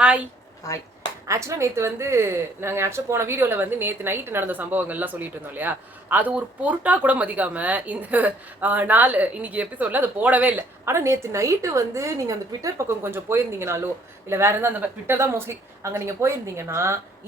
Hi. Hi. ஆக்சுவலாக நேற்று வந்து நாங்கள் போன வீடியோவில் வந்து நேற்று நைட்டு நடந்த சம்பவங்கள்லாம் சொல்லிட்டு இருந்தோம் இல்லையா, அது ஒரு பொருட்டா கூட மதிக்காம இந்த நாள் இன்னைக்கு எபிசோட்ல அதை போடவே இல்லை. ஆனால் நேற்று நைட்டு வந்து நீங்கள் அந்த ட்விட்டர் பக்கம் கொஞ்சம் போயிருந்தீங்கனாலோ இல்லை வேற எதாவது அந்த ட்விட்டர் தான் மோஸ்ட்லி அங்கே நீங்கள் போயிருந்தீங்கன்னா,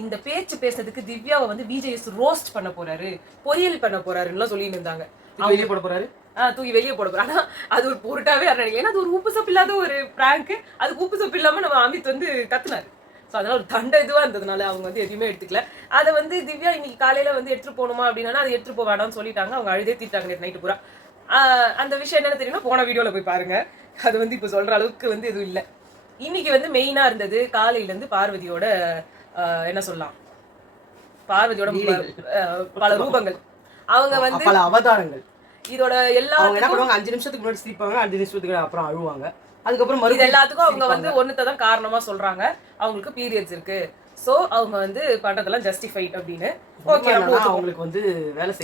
இந்த பேச்சு பேசுறதுக்கு திவ்யாவை வந்து விஜேஎஸ் ரோஸ்ட் பண்ண போறாரு, பொரியல் பண்ண போறாருன்னு சொல்லிட்டு இருந்தாங்க. வெளியே போட போறாரு, தூக்கி வெளியே போட போறாரு. ஆனா அது ஒரு பொருட்டாவே ஏன்னா அது ஒரு உப்பு சப்பு இல்லாத ஒரு பிராங்க். அதுக்கு உப்பு சப்பு இல்லாம நம்ம அமித் வந்து கத்துனாரு. ஸோ அதனால ஒரு தண்டை இதுவா இருந்ததுனால அவங்க வந்து எதுவுமே எடுத்துக்கல. அதை வந்து திவ்யா இன்னைக்கு காலையில வந்து எடுத்துட்டு போகணுமா அப்படின்னா அதை எடுத்துட்டு போக வேணாம்னு சொல்லிட்டாங்க. அவங்க அழுதே தீட்டாங்க நைட்டு பூரா. அந்த விஷயம் என்னன்னு தெரியுமா, போன வீடியோல போய் பாருங்க. அது வந்து இப்போ சொல்ற அளவுக்கு வந்து எதுவும் இல்லை. இன்னைக்கு வந்து மெயினா இருந்தது காலையில இருந்து பார்வதியோட என்ன சொல்லலாம், பார்வதியோட பல ரூபங்கள், அவங்க வந்து பல அவதாரங்கள். இதோட எல்லா 5 நிமிஷத்துக்கு முன்னாடி சிரிப்பாங்க, 5 நிமிஷத்துக்கு அப்புறம் அழுவாங்க. அதுக்கப்புறம் இது எல்லாத்துக்கும் அவங்க வந்து ஒண்ணுதான் காரணமா சொல்றாங்க, அவங்களுக்கு பீரியட்ஸ் இருக்கு, சோ அவங்க வந்து பண்றதெல்லாம் ஜஸ்டிஃபைட் அப்படின்னு. ஓகே, அவங்களுக்கு வந்து வேலை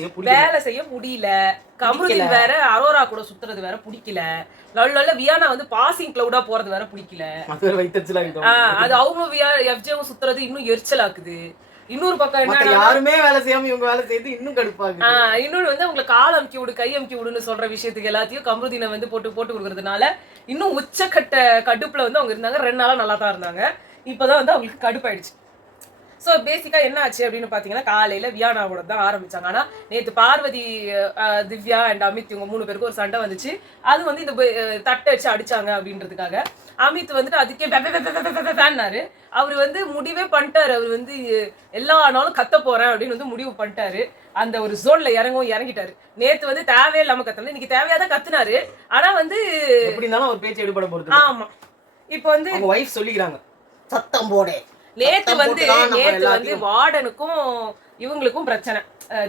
செய்ய முடியல. கமருதீன் வேற அரோரா கூட சுத்துறது வேற பிடிக்கல. நல்ல வியானா வந்து பாசிங் கிளவுடா போறது வேற பிடிக்கல. அது அவங்களும் எஃப்ஜேவும் சுத்துறது இன்னும் எரிச்சலாக்குது. இன்னொரு பக்கம் என்ன, யாருமே வேலை செய்யாம இவங்க வேலை செய்து இன்னும் கடுப்பாங்க. இன்னொன்னு வந்து அவங்களை கால் அமுக்கி விடு கை அமுக்கி விடுன்னு சொல்ற விஷயத்துக்கு எல்லாத்தையும் கமருதீனை வந்து போட்டு கொடுக்கறதுனால இன்னும் உச்சக்கட்ட கடுப்புல வந்து அவங்க இருந்தாங்க. 2 நாளா நல்லா தான் இருந்தாங்க. இப்பதான் வந்து அவங்களுக்கு கடுப்பாயிடுச்சு. ஸோ பேசிக்கா என்ன ஆச்சு அப்படின்னு பாத்தீங்கன்னா, காலையில வியானாவோட தான் ஆரம்பிச்சாங்க. ஆனா நேற்று பார்வதி, திவ்யா அண்ட் அமித் இவங்க 3 பேருக்கு ஒரு சண்டை வந்துச்சு. அது வந்து இந்த தட்டை வச்சு அடிச்சாங்க அப்படின்றதுக்காக அமித் வந்துட்டு அதுக்கே வேணாரு. அவர் வந்து முடிவே பண்ணிட்டாரு. அவர் வந்து எல்லா நாளும் கத்த போறேன் அப்படின்னு வந்து முடிவு பண்ணிட்டாரு. அந்த ஒரு ஜோன்ல இறங்கிட்டாரு. நேத்து வந்து தேவையில்லாம கத்தல, இன்னைக்கு தேவையாதான் கத்துனாரு. ஆனா வந்து எப்படி இருந்தாலும் ஒரு பேச்சு எடுபட போறது. ஆமா, இப்போ வந்து அவங்க வைஃப் சொல்லிக்கிறாங்க சத்தம் போட. நேத்து வந்து வார்டனுக்கும் இவங்களுக்கும் பிரச்சனை,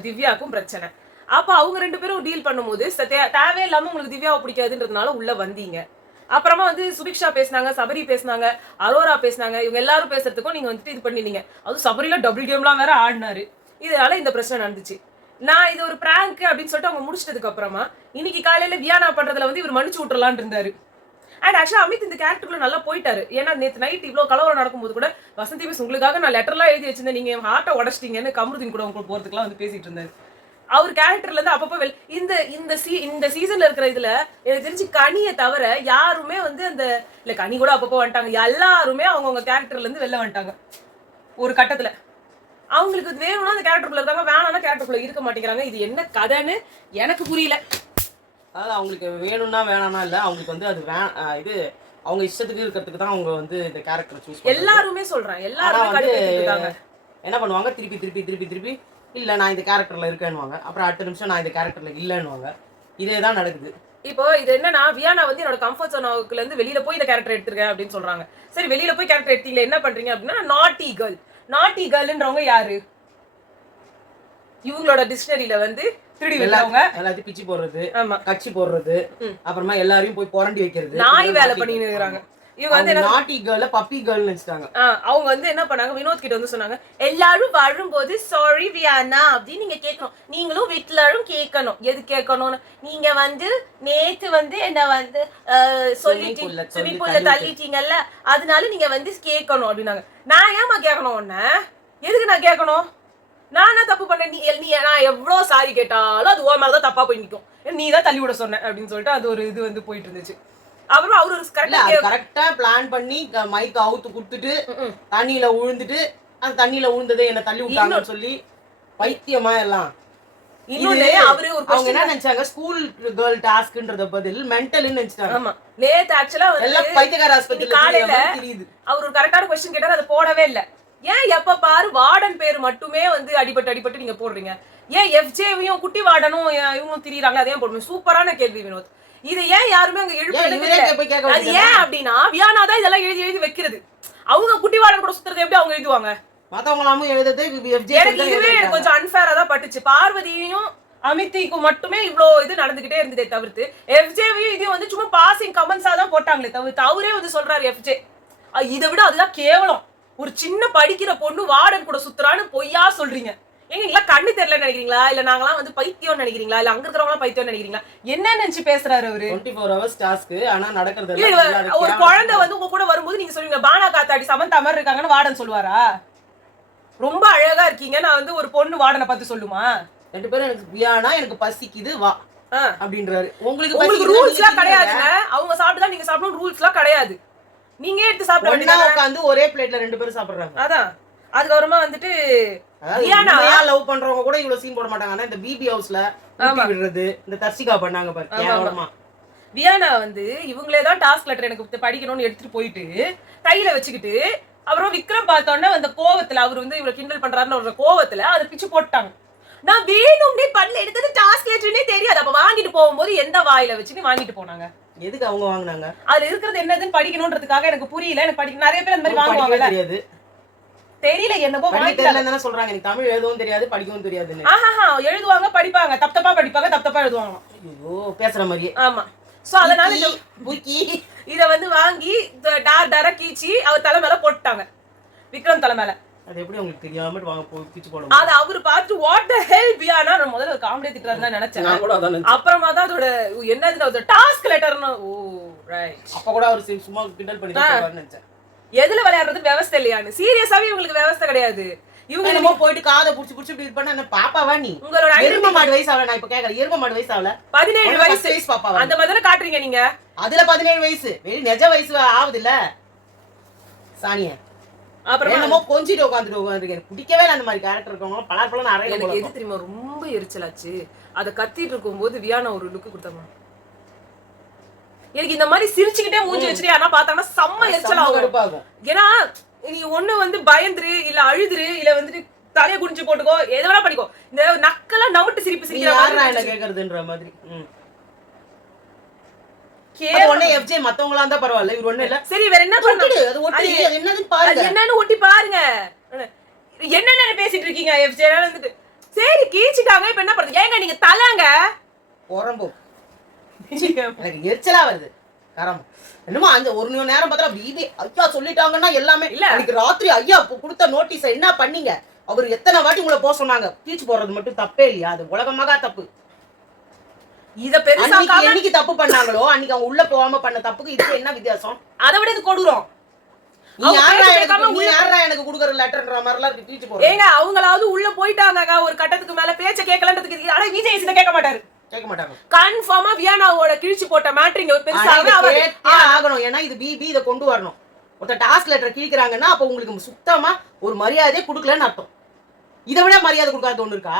திவ்யாவுக்கும் பிரச்சனை. அப்ப அவங்க 2 பேரும் டீல் பண்ணும்போது தேவையில்லாம உங்களுக்கு திவ்யாவை பிடிக்காதுன்றதுனால உள்ள வந்தீங்க. அப்புறமா வந்து சுபிக்ஷா பேசினாங்க, சபரி பேசினாங்க, அரோரா பேசினாங்க. இவங்க எல்லாரும் பேசுறதுக்கும் நீங்க வந்துட்டு இது பண்ணினீங்க. அதுவும் சபரியில WDMலாம் வேற ஆடினாரு. இதனால இந்த பிரச்சனை நடந்துச்சு. நான் இது ஒரு பிராங்க் அப்படின்னு சொல்லிட்டு அவங்க முடிச்சிட்டதுக்கு அப்புறமா இன்னைக்கு காலையில வியானா பண்றதுல வந்து இவர் மன்னிச்சு விட்டுறலான்னு இருந்தாரு. அண்ட் ஆக்சுவலா அமித் இந்த கேரக்டருக்குள்ள நல்லா போயிட்டாரு. ஏன்னா நேற்று நைட் இவ்வளவு கலவரம் நடக்கும்போது கூட வசந்தி மிஸ் உங்களுக்காக நான் லெட்டர்லாம் எழுதி வச்சிருந்தேன், நீங்க ஹார்ட்டை உடச்சிட்டீங்கன்னு கமருதீன் கூட உங்களுக்கு போறதுக்குலாம் வந்து பேசிட்டு இருந்தாரு. அவர் கேரக்டர்ல இருந்து அப்பப்போ இந்த சீசன்ல இருக்கிற இதுல எனக்கு தெரிஞ்சு கனியை தவிர யாருமே வந்து அந்த இல்ல கனி கூட அப்பப்போ வந்துட்டாங்க. எல்லாருமே அவங்கவுங்க கேரக்டர்ல இருந்து வெளில வந்துட்டாங்க. ஒரு கட்டத்துல அவங்களுக்கு வேணும்னா அந்த கேரக்டருக்குள்ள இருக்காங்க, வேணாம்னா கேரக்டருக்குள்ள இருக்க மாட்டேங்கிறாங்க. இது என்ன கதைன்னு எனக்கு புரியல. அதாவது அவங்களுக்கு வேணும்னா வேணாம்னா இல்ல, அவங்களுக்கு வந்து அது இது அவங்க இஷ்டத்துக்கு இருக்கிறதுக்கு தான் அவங்க வந்து இந்த கேரக்டரை சூஸ் பண்ணுவாங்க. எல்லாருமே சொல்றேன், எல்லாரும் என்ன பண்ணுவாங்க, திருப்பி இல்ல நான் இந்த கேரக்டர்ல இருக்கேன்னுவாங்க. அப்புறம் அடுத்த நிமிஷம் நான் இந்த கேரக்டர்ல இல்லைன்னுவாங்க. இதே தான் நடக்குது. இப்போ இது என்னன்னா, வியானா வந்து என்னோட கம்ஃபர்ட் ஜோனுக்குள்ள இருந்து வெளியில போய் இந்த கேரக்டர் எடுத்திருக்கேன் அப்படின்னு சொல்றாங்க. சரி, வெளியில போய் கேரக்டர் எடுத்தீங்களா, என்ன பண்றீங்க அப்படின்னா, நாட்டி கேர்ள்ன்றவங்க யாரு? இவங்களோட டிக்ஷனரியில வந்து திருடி வைக்கிறவங்க, எல்லாத்தையும் பிச்சு போடுறது, கட்சி போடுறது, அப்புறமா எல்லாரையும் போய் புரண்டி வைக்கிறது, நாய் வேலை பண்ணிட்டு இருக்காங்க. இவங்க வந்து நாட்டி கேர்ள்ல பப்பி கேர்ள்னு நினைச்சிட்டாங்க. அவங்க வந்து என்ன பண்ணாங்க, வினோத் கிட்ட வந்து சொன்னாங்க, எல்லாரும் வாழும்போது சாரி வியானா அப்படின்னு நீங்க கேட்கணும், நீங்களும் வீட்டுலாரும் கேட்கணும். எது கேட்கணும்னு, நீங்க வந்து நேத்து வந்து என்ன வந்து சொல்லிட்டீங்க, ஸ்விமிங் பூல்ல தள்ளிட்டீங்கல்ல, அதனால நீங்க வந்து கேட்கணும் அப்படின்னாங்க. நான் ஏமா கேட்கணும், ஒன்ன எதுக்கு நான் கேட்கணும்? நான் என்ன தப்பு பண்ணேன்? நீ நான் எவ்வளவு சாரி கேட்டாலும் அது ஓ மேலதான் தப்பா போய் நிற்கும், நீ தான் தள்ளி விட சொன்ன அப்படின்னு சொல்லிட்டு அது ஒரு இது வந்து போயிட்டு இருந்துச்சு. அப்புறம் அவரு கரெக்டா பிளான் பண்ணி மைக் அவுத்து குடுத்துட்டு தண்ணியில உழுந்துட்டு அந்த தண்ணியில உழுந்ததே என்ன தள்ளி விட்டாங்கன்னு சொல்லி பைத்தியமா எல்லாம். இன்னொன்னு அவரு அவங்க என்ன நினைச்சாங்க, ஸ்கூல் கேர்ள் டாஸ்க்ன்றத பதில் மென்டல்னு நினைச்சாங்க. ஆமா, நேத்து ஆக்சுவலா எல்லாம் பைத்தியக்கார ஆஸ்பத்திரியில காலையில அவர் ஒரு கரெக்டான क्वेश्चन கேட்டாரு, அதை போடவே இல்ல. ஏன் எப்ப பாரு வார்டன் பேர் மட்டுமே வந்து அடிபட்டு நீங்க போடுறீங்க? ஏன் எஃப்ஜேவையும் குட்டி வார்டனும் இவங்களும் திரியுறாங்க, அதையும் போடுங்க. சூப்பரான கேள்வி வினோத். இது ஏன் யாருமே அங்க எழுப்புறது? அது ஏன் அப்படின்னா, வியானா தான் இதெல்லாம் எழுதி வைக்கிறது. அவங்க குட்டி வார்டன் கூட சுத்துறது எப்படி அவங்க எழுதுவாங்க? மத்தவங்களாமும் எழுதுறது இதுவே கொஞ்சம் அன்ஃபேரா தான் பட்டுச்சு. பார்வதியையும் அமித்திக்கும் மட்டுமே இவ்வளோ இது நடந்துகிட்டே இருந்ததே தவிர்த்து, எஃப்ஜேவையும் இதையும் வந்து சும்மா பாசிங் கமெண்ட்ஸா தான் போட்டாங்களே தவிர்த்து, அவரே வந்து சொல்றாரு எஃப்ஜே இதை விட அதுதான் கேவலம், ஒரு சின்ன படிக்கிற பொண்ணு வார்டன் கூட சுத்துறான்னு பொய்யா சொல்றீங்க. எங்க கண்ணு தெரியல நினைக்கிறீங்களா இல்ல நாங்களாம் வந்து பைத்தியம் நினைக்கிறீங்களா இல்ல அங்க இருக்கிறவங்க பைத்தியம் நினைக்கிறீங்களா என்ன நினைச்சு பேசுறாரு அவரு? 24 hours டாஸ்க். ஆனா நடக்கிறது ஒரு குழந்தை வந்து உங்க கூட வரும்போது நீங்க சொல்லுவீங்க பானா காத்தாடி சமந்தா மாதிரி இருக்காங்கன்னு வார்டன் சொல்லுவாரா? ரொம்ப அழகா இருக்கீங்க நான் வந்து ஒரு பொண்ணு வார்டனை பார்த்து சொல்லுமா? 2 பேரும் எனக்கு வியானா எனக்கு பசிக்குது வா அப்படின்றாரு. உங்களுக்கு ரூல்ஸ்லாம் கிடையாதுங்க. அவங்க சாப்பிட்டுதான் நீங்க சாப்பிடணும் ரூல்ஸ்லாம் கிடையாது. நீங்க எடுத்து சாப்பிட வேண்டியது. உட்கார்ந்து ஒரே பிளேட்ல 2 பேரும் சாப்பிடுறாங்க. அதான். அதுக்கப்புறமா வந்துட்டு வியானா லவ் பண்றவங்க கூட இவ்வளவு சீன் போட மாட்டாங்க. ஆனா இந்த பிபி ஹவுஸ்ல ஊட்டி விடுறது இந்த தர்ஷிகா பண்ணாங்க பாரு கேவலமா. வியானா வந்து இவங்களே தான் டாஸ்க் லெட்டர் எனக்கு படிக்கணும்னு எடுத்துட்டு போயிட்டு கையில வச்சுக்கிட்டு அப்புறம் விக்ரம் பார்த்தோன்னே அந்த கோவத்துல அவர் வந்து இவ்வளவு கிண்டல் பண்றாருன்னு ஒரு கோவத்துல அதை பிச்சு போட்டாங்க. நான் வேணும்னே பண்ணல எனக்கு அது டாஸ்க் லெட்டர்னே தெரியாது. அப்ப வாங்கிட்டு போகும்போது எந்த வாயில வச்சுட்டு வாங்கிட்டு போனாங்க? எதுக்கு அவங்க வாங்குனாங்க? அதுல இருக்கிறது என்னதுன்னு படிக்கணும்ன்றதுக்காக எனக்கு புரியல. எனக்கு படிக்க நிறைய பேர் அந்த மாதிரி வாங்குவாங்கல்ல. தெரியாது தெரியல என்னமோ வாங்கிட்டேன்னு சொல்றாங்க. எனக்கு தமிழ் எழுதவும் தெரியாது படிக்கவும் தெரியாதுன்னு. ஆஹா எழுதுவாங்க படிப்பாங்க தப்பா படிப்பாங்க தப்பா எழுதுவாங்க. ஐயோ பேசுற மாதிரியே. ஆமா. சோ அதனால இத வந்து வாங்கி டார கீச்சி அவர் தலை மேல போட்டாங்க விக்ரம் தலை மேல. அது எப்படி உங்களுக்கு தெரியாம வாங்க கீச்சு போடுங்க. அது அவரு பார்த்து வாட் தி ஹெல் வியானா நான் முதல்ல காமெடி திட்டறதா நினைச்சேன். நான் கூட அதான் நினைச்சேன். அப்புறமா தான் அதோட என்னது அது டாஸ்க் லெட்டர்னா ஓ ரைட். அப்ப கூட அவர் சும்மா கிண்டல் பண்ணி சொல்றாருன்னு நினைச்சேன். எதுல விளையாடுறது விவஸ்தை இல்லையான்னு. சீரியஸாவே இவங்களுக்கு விவஸ்தை கிடையாது. இவங்க என்னமோ போயிட்டு காதை புடிச்சு இப்படி பண்ண என்ன பாப்பாவா நீ? உங்களோட எரும மாடு வயசு ஆவல. நான் இப்ப கேக்கல எரும மாடு வயசு ஆவல. 17 வயசு பாப்பாவா? அந்த மாதிரி காட்டுறீங்க நீங்க. அதுல 17 வயசு வெரி நெஜ வயசு ஆவுது இல்ல சானியா. அப்புறம் என்னமோ கொஞ்சிட்டு உட்காந்துருக்கு. எனக்கு பிடிக்கவே இல்லை அந்த மாதிரி கேரக்டர் இருக்கவங்க. பலர் நிறைய. எனக்கு எது தெரியுமா ரொம்ப எரிச்சலாச்சு அதை கத்திட்டு இருக்கும்போது வியானா ஒரு லுக்கு கொடுத்தாங்க. எனக்கு இந்த மாதிரி சிரிச்சுக்கிட்டே மூஞ்சி வச்சுட்டு யாரா பார்த்தாங்கன்னா செம்ம எரிச்சல் ஆகும். ஏன்னா நீ ஒண்ணு வந்து பயந்துரு இல்ல அழுதுரு இல்ல வந்துட்டு தலைய குடிஞ்சு போட்டுக்கோ எதை வேணா பண்ணிக்கோ. இந்த நக்கெல்லாம் நவுட்டு சிரிப்பு சிரிக்கிற மாதிரி கேக்குறதுன்ற மாதிரி. FJ மத்தவங்களா இருந்தா பரவாயில்ல இவர் ஒண்ணு இல்ல. சரி வேற என்ன பண்ணது? அது ஒட்டி அது என்னன்னு பாருங்க. என்னன்னு ஒட்டி பாருங்க. என்னென்ன பேசிட்டு இருக்கீங்க FJ வந்துட்டு. சரி கீச்சிட்டாங்க இப்ப என்ன பண்றது? ஏங்க நீங்க தலங்க உரம்பு எனக்கு எரிச்சலா வருது. கரம் என்னமோ அந்த ஒரு நேரம் பார்த்தா பிபி ஐயா சொல்லிட்டாங்கன்னா எல்லாமே இல்ல. எனக்கு ராத்திரி ஐயா கொடுத்த நோட்டீஸ என்ன பண்ணீங்க? அவர் எத்தனை வாட்டி உங்களை போக சொன்னாங்க? கீச்சு போடுறது மட்டும் தப்பே இல்லையா? அது உலகமாக தப்பு. இத பெருசாக என்னைக்கு தப்பு பண்ணாங்களோ அன்னைக்கு அவங்க உள்ள போகாம பண்ண தப்புக்கு இதுக்கு என்ன வித்தியாசம்? அதை விட இது கொடுறோம். நீ யாரா எனக்கு குடுக்குற லெட்டர்ன்ற மாதிரிலாம் இருக்கு கீச்சு போடுறது. ஏங்க அவங்களாவது உள்ள போயிட்டாங்க ஒரு கட்டத்துக்கு மேல பேச்ச கேட்கலன்றதுக்கு. ஆனா விஜய் கேட்க மாட்டாரு. கேட்க மாட்டாங்க. கன்ஃபார்மா வியானாவோட கிழிச்சு போட்ட மேட்டரிங் பெருசாவே ஆகணும். ஏன்னா இது பிபி இத கொண்டு வரணும். ஒருத்த டாஸ்க் லெட்டர் கிழிக்கிறாங்கன்னா அப்ப உங்களுக்கு சுத்தமா ஒரு மரியாதையே கொடுக்கலன்னு அர்த்தம். இதை விட மரியாதை கொடுக்காத ஒண்ணு இருக்கா?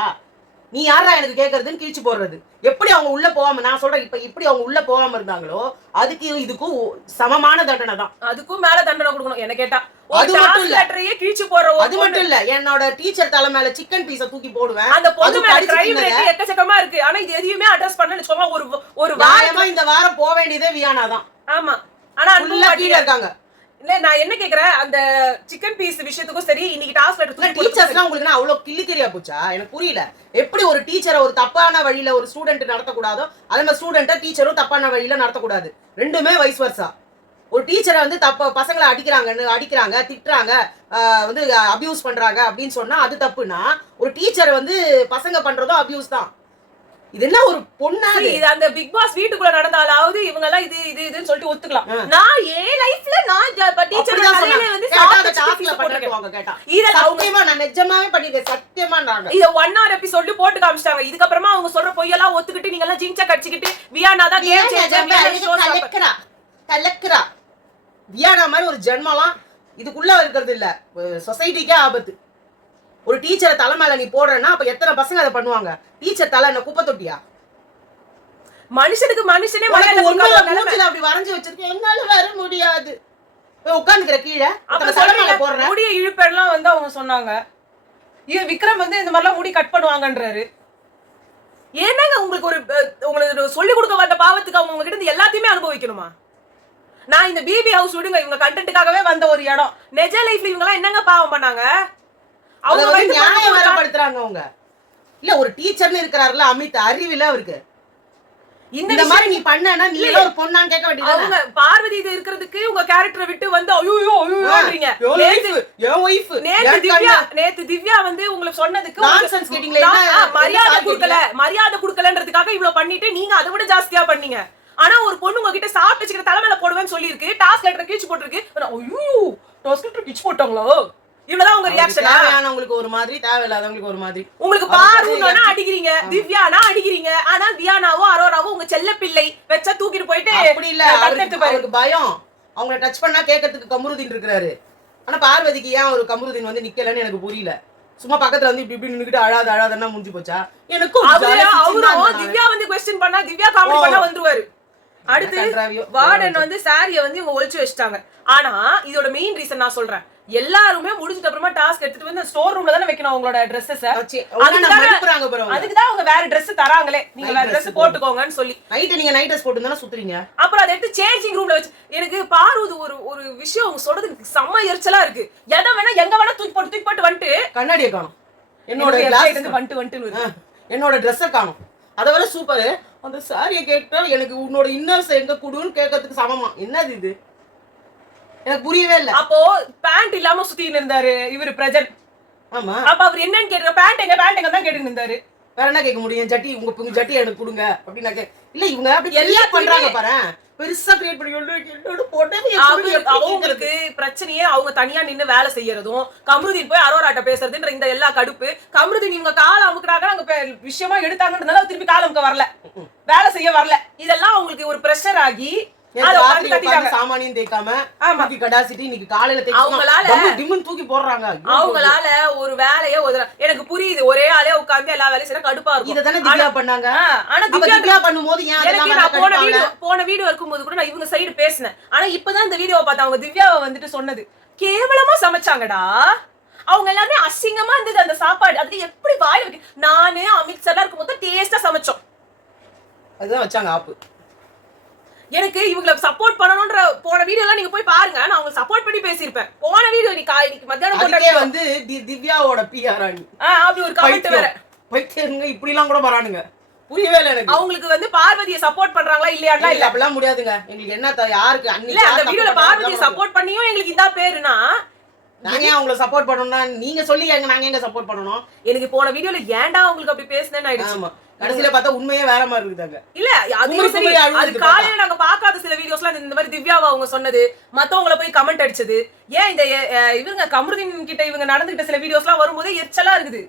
நீ யாரா எனக்கு கேட்கறதுன்னு கிழிச்சு போடுறது. எப்படி அவங்க உள்ள போகாம நான் சொல்றேன் இப்ப இப்படி அவங்க உள்ள போகாம இருந்தாங்களோ அதுக்கு இதுக்கும் சமமான தண்டனை தான். அதுக்கும் மேல தண்டனை கொடுக்கணும் என்ன கேட்டா. அது மட்டும் இல்ல லெட்டரையே கிழிச்சு போற அது மட்டும் இல்ல என்னோட டீச்சர் தலை மேல சிக்கன் பீஸ தூக்கி போடுவேன். அந்த பொண்ணு மேல கிரைம் ரேட் எக்கச்சக்கமா இருக்கு. ஆனா இது எதையுமே அட்ரஸ் பண்ணல. சும்மா ஒரு வாரமா இந்த வாரம் போக வேண்டியதே வியானா தான். ஆமா ஆனா ஃபுல்லா கீழ இருக்காங்க. இல்ல நான் என்ன கேக்குறேன் அந்த சிக்கன் பீஸ் விஷயத்துக்கும் சரி இன்னைக்கு டாஸ்க் லெட்டர் டீச்சர்ஸ்லாம் உங்களுக்கு அவ்வளவு கிள்ளிக்கறியா போச்சா? எனக்கு புரியல. எப்படி ஒரு டீச்சரை ஒரு தப்பான வழியில ஒரு ஸ்டூடெண்ட் நடத்தக்கூடாதோ அதே மாதிரி ஸ்டூடெண்ட்டை டீச்சரும் தப்பான வழியில நடத்தக்கூடாது. ரெண்டுமே வைஸ் வர்சா. ஒரு டீச்சரை வந்து பசங்களை அடிக்கிறாங்க திட்டுறாங்க வந்து அபியூஸ் பண்றாங்க அப்படின்னு சொன்னா அது தப்புனா ஒரு டீச்சரை வந்து பசங்க பண்றதும் அபியூஸ் தான். இது என்ன ஒரு பொண்ணா? இது அந்த பிக் பாஸ் வீட்டுக்குள்ள நடந்தாலாவது இவங்க எல்லாம் இது இதுன்னு சொல்லிட்டு ஒத்துக்கலாம். நான் ஏ லைஃப்ல நான் டீச்சர் வந்து டாஸ்க்ல பண்றேன்னு கேட்டா இத சத்தியமா நான் நிஜமாவே பண்ணிட்டேன். சத்தியமா நான் இத 1 hour எபிசோட்ல போட்டு காமிச்சாங்க. இதுக்கு அப்புறமா அவங்க சொல்ற பொய்யெல்லாம் ஒத்துக்கிட்டு நீங்க எல்லாம் ஜிங்சா கடிச்சிட்டு வியானா தான் கேம் சேஞ்சர் கலக்குறா. வியானா மாதிரி ஒரு ஜென்மலாம் இதுக்குள்ள இருக்கிறது இல்ல. சொசைட்டிக்கே ஆபத்து. ஒரு டீச்சரை தலை மேல நீ போடுறன்னா அப்ப எத்தனை பசங்க அதை பண்ணுவாங்க? டீச்சர் தலை என்ன குப்பை தொட்டியா? மனுஷனுக்கு மனுஷனே அப்படி வரைஞ்சு வச்சிருக்கேன். என்னால வர முடியாது உட்காந்துக்கிற கீழே தலை மேல போடுற முடிய இழுப்பெல்லாம் வந்து அவங்க சொன்னாங்க. விக்ரம் வந்து இந்த மாதிரிலாம் முடி கட் பண்ணுவாங்கன்றாரு. ஏன்னாங்க உங்களுக்கு சொல்லி கொடுக்க வந்த பாவத்துக்கு அவங்க உங்ககிட்ட எல்லாத்தையுமே அனுபவிக்கணுமா? நான் இந்த பிபி ஹவுஸ் விடுங்க இவங்க கண்டென்ட்டுக்காகவே வந்த ஒரு இடம். நெஜ லைஃப்ல இவங்க எல்லாம் என்னங்க பாவம் பண்ணாங்க? அவங்க நியாயம் வரப்படுத்துறாங்க அவங்க. இல்ல ஒரு டீச்சர்னு இருக்கிறாருல அமித் அறிவில அவருக்கு இந்த மாதிரி நீ பண்ணனா நீ எல்லாம் ஒரு பொண்ணான்னு கேட்க வேண்டியது. அவங்க பார்வதி இது இருக்கிறதுக்கு உங்க கேரக்டரை விட்டு வந்து ஐயோ ஐயோன்றீங்க. நேத்து திவ்யா வந்து உங்களுக்கு சொன்னதுக்கு நான்சென்ஸ் கேட்டிங்களே, மரியாதை குடுக்கலன்றதுக்காக இவ்வளவு பண்ணிட்டு நீங்க அதை விட ஜாஸ்தியா பண்ணீங்க. ஆனா ஒரு பொண்ணு உங்ககிட்ட சாப்பிட்டு வச்சுக்கிற தலைமையில போடுவேன்னு சொல்லி இருக்கு, டாஸ்க் லெட்டர் கீச்சு போட்டுருக்கு. ஐயோ டாஸ்க் லெட்டர் கீச்சு போட்டாங்களோ, இவ்வளவுதான் உங்க ரியாக்ஷன். தேவையானவங்களுக்கு ஒரு மாதிரி, தேவையில்லாதவங்களுக்கு ஒரு மாதிரி. உங்களுக்கு பாருன்னா அடிக்கிறீங்க, திவ்யானா அடிக்கிறீங்க. ஆனா தியானாவோ அரோராவோ உங்க செல்ல பிள்ளை வச்சா தூக்கிட்டு போயிட்டு அப்படி இல்ல, அவருக்கு பயம். அவங்கள டச் பண்ணா கேட்கறதுக்கு கமருதீன் இருக்காரு. ஆனா பார்வதிக்கு ஏன் ஒரு கமருதீன் வந்து நிக்கலன்னு எனக்கு புரியல. சும்மா பக்கத்துல வந்து இப்படி நின்னுக்கிட்டு அழாதன்னா முடிஞ்சு போச்சா? எனக்கும் அவரும் திவ்யா வந்து क्वेश्चन பண்ணா திவ்யா காமெடி பண்ணா வந்துருவாரு. அடுத்து வார்டன் வந்து சாரிய வந்து இவங்க ஒளிச்சு வச்சிட்டாங்க. ஆனா இதோட மெயின் ரீசன் நான் சொல்றேன். எல்லாருமே முடிஞ்சிட்ட அப்புறமா டாஸ்க் எடுத்துட்டு வந்து ஸ்டோர் ரூம்ல தான வைக்கணும் அவங்களோட Dresses. அதுக்கு தான் அவங்க வேற Dress தராங்களே, நீங்க வேற Dress போட்டுக்கோங்கன்னு சொல்லி. நீங்க நைட் Dress போட்டு தான சுத்துறீங்க. அப்புறம் அதை எடுத்து சேஞ்சிங் ரூம்ல வச்சு எனக்கு பாருது ஒரு விஷயம் அவங்க சொல்றதுக்கு செம்ம எரிச்சலா இருக்கு. எதை வேணா எங்க வேணா தூக்கி போட்டு வந்துட்டு கண்ணாடியை காணும். என்னோட Dress காணும். அதை விட சூப்பர். அந்த சாரியை கேட்டா எனக்கு உன்னோட இன்னர்ஸ் எங்க குடுன்னு கேட்கறதுக்கு சமமா. என்னது இது? எனக்கு புரியவே இல்ல. அப்போ பேண்ட் இல்லாம சுத்திட்டு இருந்தாரு இவரு பிரஜன். ஆமா, அப்ப அவர் என்னன்னு கேக்குற, பேண்ட் எங்க தான் கேட்டு இருந்தாரு. வேற என்ன கேட்க முடியும்? ஜட்டி உங்க ஜட்டி எனக்கு கொடுங்க அப்படின்னா இல்ல, இவங்க அப்படி எல்லாம் பண்றாங்க பாரு. பெருசா கிரியேட் பண்ணி போட்டு அவங்களுக்கு பிரச்சனையே அவங்க தனியா நின்னு வேலை செய்யறதும், கமருதீன் போய் அரோராட்ட பேசுறதுன்ற இந்த எல்லா கடுப்பு. கமருதீன் இவங்க கால அமுக்குறாங்க, அங்க விஷயமா எடுத்தாங்கன்றதுனால திருப்பி கால அமுக்க வரல, வேலை செய்ய வரல. இதெல்லாம் அவங்களுக்கு ஒரு பிரஷர் ஆகி சாமானியம் தேய்க்காம கடாசிட்டு இன்னைக்கு காலையில தூக்கி போடுறாங்க. அவங்களால ஒரு வேலையை எனக்கு புரியுது, ஒரே ஆளே உட்கார்ந்து எல்லா வேலையும் செய்ய கடுப்பா இருக்கும். இததானே திவ்யா பண்ணாங்க. ஆனா திவ்யா பண்ணும்போது போன வீடியோ இருக்கும்போது கூட நான் இவங்க சைடு பேசினேன். ஆனா இப்பதான் இந்த வீடியோவை பார்த்தா அவங்க திவ்யாவை வந்துட்டு சொன்னது கேவலமா சமைச்சாங்கடா. அவங்க எல்லாருமே அசிங்கமா இருந்தது அந்த சாப்பாடு. அது எப்படி வாய் வைக்க, நானு அமித் சார் இருக்கும்போது டேஸ்டா சமைச்சோம். அதுதான் வச்சாங்க ஆப்பு. எனக்கு இவங்களை சப்போர்ட் பண்ணணும்ன்ற போன வீடியோ எல்லாம் நீங்க போய் பாருங்க, நான் அவங்க சப்போர்ட் பண்ணி பேசியிருப்பேன். போன வீடியோ இன்னைக்கு மத்தியானம் போட்டே வந்து திவ்யாவோட பிஆர் அணி அப்படி ஒரு கமெண்ட் வேற பைத்தியங்க இப்படி எல்லாம் கூட வரானுங்க. புரியவே இல்ல எனக்கு. அவங்களுக்கு வந்து பார்வதியை சப்போர்ட் பண்றாங்களா இல்லையாடா? இல்ல அப்படிலாம் முடியாதுங்க. எங்களுக்கு என்ன யாருக்கு இல்ல அந்த வீடியோல பார்வதியை சப்போர்ட் பண்ணியும் எங்களுக்கு இந்த பேருனா நாங்க ஏன் அவங்கள சப்போர்ட் பண்ணணும்னா நீங்க சொல்லி நாங்க எங்க சப்போர்ட் பண்ணணும்? எனக்கு போன வீடியோல ஏன்டா உங்களுக்கு அப்படி பேசுனேன்னு ஆயிடுச்சு. கடைசில பார்த்தா உண்மையே வேற மாதிரி இருக்குதாங்க. இல்ல அதுவும் சரி, அது காலையில நாங்க பார்க்காத சில வீடியோஸ்லாம் இந்த மாதிரி திவ்யாவை அவங்க சொன்னது, மத்தவங்கள போய் கமெண்ட் அடிச்சது, ஏன் இந்த இவங்க கமருதீன் கிட்ட இவங்க நடந்துகிட்ட சில வீடியோஸ்லாம் வரும்போது எரிச்சலா இருக்குது.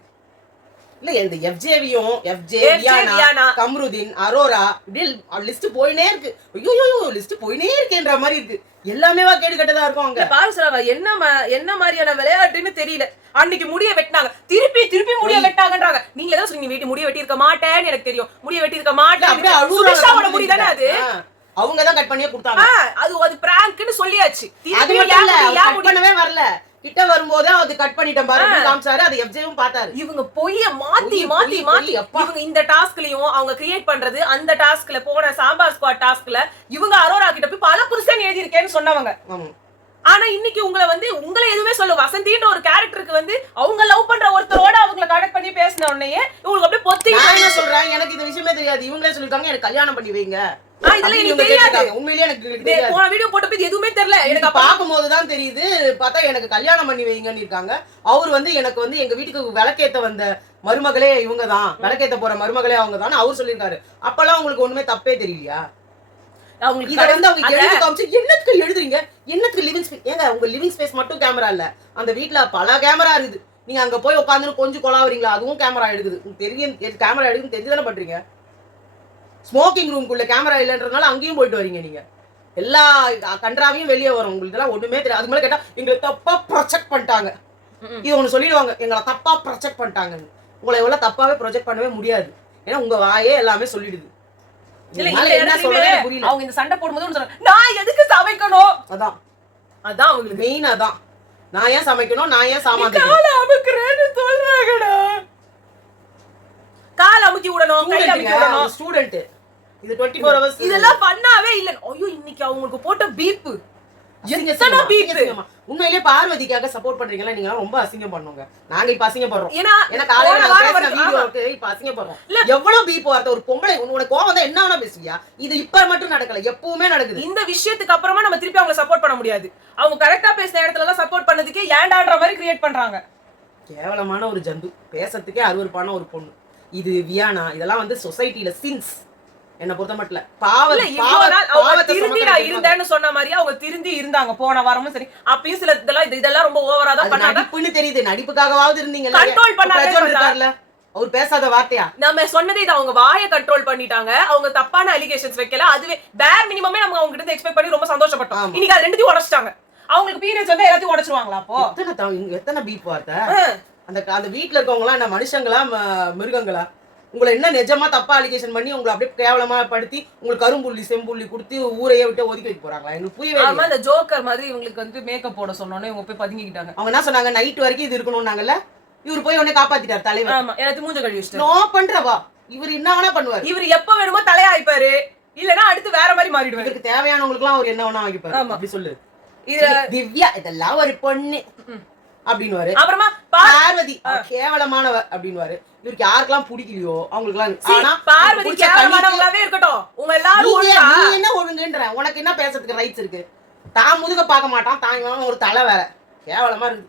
இல்ல இந்த எஃப்ஜேவியும் கமருதீன் அரோரா இப்படி லிஸ்ட் போயினே இருக்கு. ஐயோ லிஸ்ட் போயினே இருக்கேன்ற மாதிரி இருக்கு. எல்லாமே கேடு கட்டதா இருக்கும். அங்க பாரு சொல்றாங்க என்ன மாதிரியான விளையாட்டுன்னு தெரியல. அன்னைக்கு முடிய வெட்டினாங்க, திருப்பி முடிய வெட்டாங்கன்றாங்க. நீங்க ஏதோ சொன்னீங்க வீட்டு முடிய வெட்டி இருக்க மாட்டேன்னு எனக்கு தெரியும். முடிய வெட்டி இருக்க மாட்டேன் முடிதானே அது அவங்க தான் கட் பண்ணியே கொடுத்தாங்க. அது பிராங்க்னு சொல்லியாச்சு. பண்ணவே வரல. கிட்ட வரும்போது அது கட் பண்ணிட்டேன் பாருங்க காமிச்சாரு. அது எஃப்ஜேவும் பார்த்தாரு. இவங்க பொய்ய மாத்தி இவங்க இந்த டாஸ்க்லயும் அவங்க கிரியேட் பண்றது, அந்த டாஸ்க்ல போன சாம்பார் ஸ்குவாட் டாஸ்க்ல இவங்க அரோரா கிட்ட போய் பல புருஷன் எழுதி இருக்கேன்னு சொன்னவங்க. ஆனா இன்னைக்கு உங்களை எதுவுமே சொல்ல வசந்தின்ற ஒரு கேரக்டருக்கு வந்து அவங்க லவ் பண்ற ஒருத்தரோட அவங்களை கனெக்ட் பண்ணி பேசின உடனே இவங்களுக்கு அப்படியே பொத்தி என்ன சொல்றாங்க. எனக்கு இந்த விஷயமே தெரியாது. இவங்களே சொல்லிருக்காங்க எனக்கு கல்யாணம் பண்ணி வைங்க. இதெல்லாம் எனக்கு தெரியாது. உண்மையிலேயே எனக்கு தெரியாது. போன வீடியோ போட்டப்ப எதுவுமே தெரியல. எனக்கு பாக்கும்போது தான் தெரியுது. பார்த்தா எனக்கு கல்யாணம் பண்ணி வைங்கன்னு இருக்காங்க. அவர் வந்து எனக்கு வந்து எங்க வீட்டுக்கு விளக்கேத்த வந்த மருமகளே இவங்க தான், விளக்கேத்த போற மருமகளே அவங்க தான் அவர் சொல்லியிருக்காரு. அப்பெல்லாம் உங்களுக்கு ஒண்ணுமே தப்பே தெரியலையா? இத வந்து அவங்க எழுதி காமிச்சு என்னத்துக்கு எழுதுறீங்க, என்னத்துக்கு லிவிங் ஸ்பேஸ்? ஏங்க உங்க லிவிங் ஸ்பேஸ் மட்டும் கேமரா இல்ல, அந்த வீட்டுல பல கேமரா இருக்குது. நீங்க அங்க போய் உட்காந்து கொஞ்சம் கொலாவறீங்களா, அதுவும் கேமரா எடுக்குது. தெரியும் கேமரா எடுக்குன்னு தெரிஞ்சுதானே பண்றீங்க. ஸ்மோக்கிங் ரூம்குள்ள கேமரா இல்லன்றதுனால அங்கேயும் போயிட்டு வரீங்க. நீங்க எல்லா கன்றாவையும் வெளியே வரும். உங்களுக்கு எல்லாம் ஒண்ணுமே தெரியாது. அதுக்கு மேல கேட்டா எங்களை தப்பா ப்ரொஜெக்ட் பண்ணிட்டாங்க. இது ஒண்ணு சொல்லிடுவாங்க, எங்களை தப்பா ப்ரொஜெக்ட் பண்ணிட்டாங்க. உங்களை எவ்வளவு தப்பாவே ப்ரொஜெக்ட் பண்ணவே முடியாது. ஏன்னா உங்க வாயே எல்லாமே சொல்லிடுது. அவங்க இந்த சண்டை போடும்போது நான் எதுக்கு சமைக்கணும், அதான் அவங்களுக்கு மெயின். அதான் நான் ஏன் சமைக்கணும், நான் ஏன் சாமான் சொல்றாங்கடா. கால் அமுக்கி விடணும், கை அமுக்கி விடணும். ஸ்டூடண்ட் இது 24 hours இதெல்லாம் பண்ணாவே இல்ல. ஐயோ இன்னைக்கு அவங்களுக்கு போட்ட பீப் உண்மையிலேயே பார்வதிக்காக சப்போர்ட் பண்றீங்களா? நீங்க ரொம்ப அசிங்கம் பண்ணுங்க. நாங்க இப்ப அசிங்கப்படுறோம். ஏன்னா எனக்கு காலையில நான் பேசின வீடியோக்கு இப்ப அசிங்கப்படுறோம். எவ்வளவு பீப் வார்த்தை ஒரு பொம்பளை உனக்கு கோவம் தான் என்ன வேணா பேசுவியா? இது இப்ப மட்டும் நடக்கல, எப்பவுமே நடக்குது. இந்த விஷயத்துக்கு அப்புறமா நம்ம திருப்பி அவங்க சப்போர்ட் பண்ண முடியாது. அவங்க கரெக்டா பேசின இடத்துல எல்லாம் சப்போர்ட் பண்ணதுக்கே ஏண்டான்ற மாதிரி கிரியேட் பண்றாங்க. கேவலமான ஒரு ஜந்து, பேசறதுக்கே அருவருப்பான ஒரு பொண்ணு. இது வியானா, இதெல்லாம் வந்து சொசைட்டில சின்ஸ் என்ன பொறுத்த மட்டும் இருந்தேன்னு சொன்ன மாதிரி அவங்க திருந்தி இருந்தாங்க போன வாரமும் சரி. அப்பயும் சில இதெல்லாம் ரொம்ப ஓவரா தான் பண்ணாங்க. நடிப்புன்னு தெரியுது, நடிப்புக்காகவாவது இருந்தீங்க. கண்ட்ரோல் பண்ணாங்க. அவர் பேசாத வார்த்தையா நம்ம சொன்னதே இது. அவங்க வாயை கண்ட்ரோல் பண்ணிட்டாங்க. அவங்க தப்பான அலிகேஷன்ஸ் வைக்கல. அதுவே பேர் மினிமமே நம்ம அவங்க கிட்ட எக்ஸ்பெக்ட் பண்ணி ரொம்ப சந்தோஷப்பட்டோம். இன்னைக்கு அது ரெண்டுத்தையும் உடைச்சிட்டாங்க. அவங்களுக்கு பீரியட்ஸ் வந்து எல்லாத்தையும் உடைச்சிருவாங்களா? அப்போ எத்தனை பீப் வார்த்தை. அந்த வீட்டுல இருக்கவங்க எல்லாம் என்ன மனுஷங்களா மிருகங்களா? உங்களை என்ன நிஜமா தப்பா அலிகேஷன் பண்ணி உங்களை அப்படியே கேவலமா படுத்தி உங்களுக்கு கரும்புள்ளி செம்புள்ளி கொடுத்து ஊரையே விட்டு ஒதுக்கி வைக்க போறாங்களா? எனக்கு புரியவே இல்லை. அந்த ஜோக்கர் மாதிரி இவங்களுக்கு வந்து மேக்கப் போட சொன்னோன்னே இவங்க போய் பதுங்கிக்கிட்டாங்க. அவங்க என்ன சொன்னாங்க, நைட் வரைக்கும் இது இருக்கணும்னாங்கல்ல. இவர் போய் உடனே காப்பாத்திட்டார் தலைவர். ஆமா, எனக்கு மூஞ்ச கழுவி வச்சிட்டாரு. நோ பண்றவா இவர் என்ன வேணா பண்ணுவாரு. இவர் எப்ப வேணுமோ தலையாய்ப்பாரு, இல்லனா அடுத்து வேற மாதிரி மாறிடுவாரு. இதுக்கு தேவையானவங்களுக்கு எல்லாம் அவர் என்ன வேணா வாங்கிப்பாரு. அப்படி சொல்லு. திவ்யா இதெல்லாம் ஒரு பொண்ணு அப்படின்னுவாரு. அப்புறமா பார்வதி கேவலமானவ அப்படின்னுவாரு. இவருக்கு யாருக்கெல்லாம் பிடிக்கலையோ அவங்களுக்கு ஆனா பார்வதி கேவலமானவங்களாவே இருக்கட்டும். உங்க எல்லாரும் நீ என்ன ஒழுங்குன்ற, உனக்கு என்ன பேசுறதுக்கு ரைட்ஸ் இருக்கு? தான் முதுக பார்க்க மாட்டான், தான் ஒரு தலை வேற கேவலமா இருக்கு.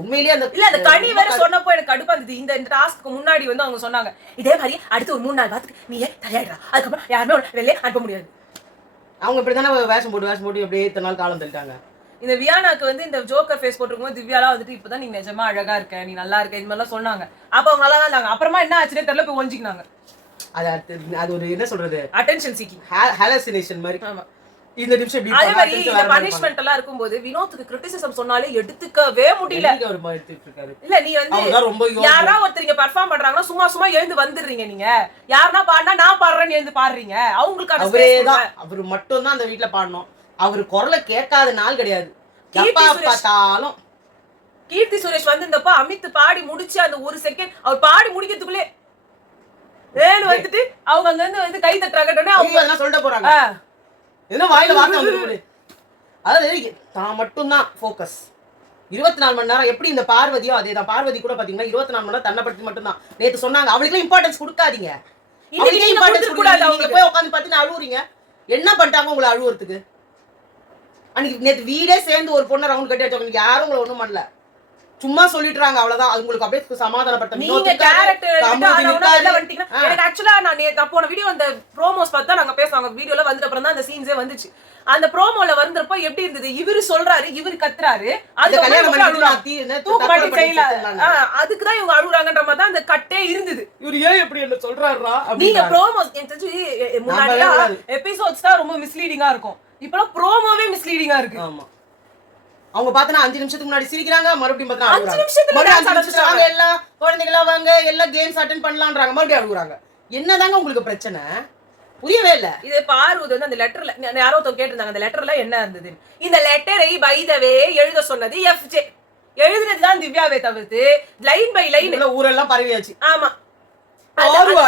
உண்மையிலேயே அந்த கனி வேற சொன்னப்போ எனக்கு கடுப்பா இருந்தது. இந்த டாஸ்க்கு முன்னாடி வந்து அவங்க சொன்னாங்க, இதே மாதிரி அடுத்து ஒரு 3 நாள் வாரத்துக்கு நீ தலையாடுறா, அதுக்கப்புறம் யாருமே வெளியே அனுப்ப முடியாது. அவங்க இப்படித்தானே வேஷம் போட்டு அப்படியே இத்தனை நாள் காலம் தள்ளிட்டாங்க. இந்த வியானாக்கு வந்து இந்த ஜோக்கர் ஃபேஸ் போட்டுருக்கும் திவ்யாலாம் வந்துட்டு இப்பதான் நீ நிஜமா அழகா இருக்க, நீ நல்லா இருக்க, இது மாதிரிலாம் சொன்னாங்க. அப்ப அவங்க நல்லா தான் இருந்தாங்க. அப்புறமா என்ன ஆச்சுன்னே தெரியல, போய் ஒழிஞ்சிக்கினாங்க. அது ஒரு என்ன சொல்றது, அட்டென்ஷன் சீக்கிங், ஹாலுசினேஷன் மாதிரி. ஆமா, இந்த நிமிஷம் அதே மாதிரி இந்த பனிஷ்மென்ட் எல்லாம் இருக்கும்போது வினோத்துக்கு கிரிட்டிசிசம் சொன்னாலே எடுத்துக்கவே முடியல. இல்ல நீ வந்து யாரா ஒருத்தர் பெர்ஃபார்ம் பண்றாங்கன்னா சும்மா சும்மா எழுந்து வந்துடுறீங்க. நீங்க யாருன்னா பாடினா நான் பாடுறேன்னு எழுந்து பாடுறீங்க. அவங்களுக்கான அவரு மட்டும் தான் அந்த வீட்டுல பாடணும். அவரு குரலை கேட்காத நாள் கிடையாது. பார்த்தாலும் கீர்த்தி சுரேஷ் வந்து இந்தப்ப அமித் பாடி முடிச்சு அந்த ஒரு செகண்ட் அவர் பாடி முடிக்கிறதுக்குள்ளே வேணு வந்துட்டு அவங்க அங்க இருந்து வந்து கை தட்டுறாங்க. அவங்க அதெல்லாம் சொல்லிட்டு போறாங்க. என்ன வாயில வார்த்தை வந்து அதாவது தான் மட்டும்தான் ஃபோக்கஸ் 24 மணி நேரம். எப்படி இந்த பார்வதியோ அதே தான். பார்வதி கூட பாத்தீங்கன்னா 24 மணி நேரம் தன்னை பத்தி மட்டும் தான். நேத்து சொன்னாங்க அவளுக்கு இம்பார்ட்டன்ஸ் கொடுக்காதீங்க, போய் உட்காந்து பாத்தீங்கன்னா அழுவுறீங்க. என்ன பண்ணிட்டாங்க உங்களை அழுவுறதுக்கு? அன்னைக்கு நேற்று வீடே சேர்ந்து ஒரு பொண்ணை ரவுண்ட் கட்டி வச்சவங்க யாரும் உங்களை ஒண்ணும் பண்ணல, சும்மா சொல்லிட்டுறாங்க அவ்வளவுதான். அது உங்களுக்கு அப்படியே சமாதானப்படுத்த. நீங்க கேரக்டர் எனக்கு ஆக்சுவலா நான் போன வீடியோ அந்த ப்ரோமோஸ் பார்த்தா நாங்க பேசுவாங்க. வீடியோல வந்துட்ட அப்புறம் தான் அந்த சீன்ஸே வந்துச்சு. அந்த ப்ரோமோல வந்தப்ப எப்படி இருந்தது, இவரு சொல்றாரு இவரு கத்துறாரு, அது அதுக்குதான் இவங்க அழுகுறாங்கன்ற மாதிரி தான் அந்த கட்டே இருந்தது. இவரு ஏன் எப்படி என்ன சொல்றாருடா? நீங்க ப்ரோமோஸ் முன்னாடி எபிசோட்ஸ் தான் ரொம்ப மிஸ்லீடிங்கா இருக்கும். இப்பலாம் ப்ரோமோவே மிஸ்லீடிங்கா இருக்கு. ஆமா, அவங்க பார்த்தா 5 நிமிஷத்துக்கு முன்னாடி சிரிக்கிறாங்க, மறுபடியும் பார்த்தா 5 நிமிஷத்துக்கு எல்லாம் குழந்தைகளா வாங்க எல்லாம் கேம்ஸ் அட்டெண்ட் பண்ணலாம்ன்றாங்க, மறுபடியும் அழுகுறாங்க. என்னதாங்க உங்களுக்கு பிரச்சனை? புரியவே இல்ல. இது பார்வதி வந்து அந்த லெட்டர்ல யாரோ கேட்டிருந்தாங்க, அந்த லெட்டர்ல என்ன இருந்தது. இந்த லெட்டரை பை த வே எழுத சொன்னது எஃப்ஜே, எழுதுனதுதான் திவ்யாவே தவிர்த்து லைன் பை லைன் ஊரெல்லாம் பரவியாச்சு. ஆமா,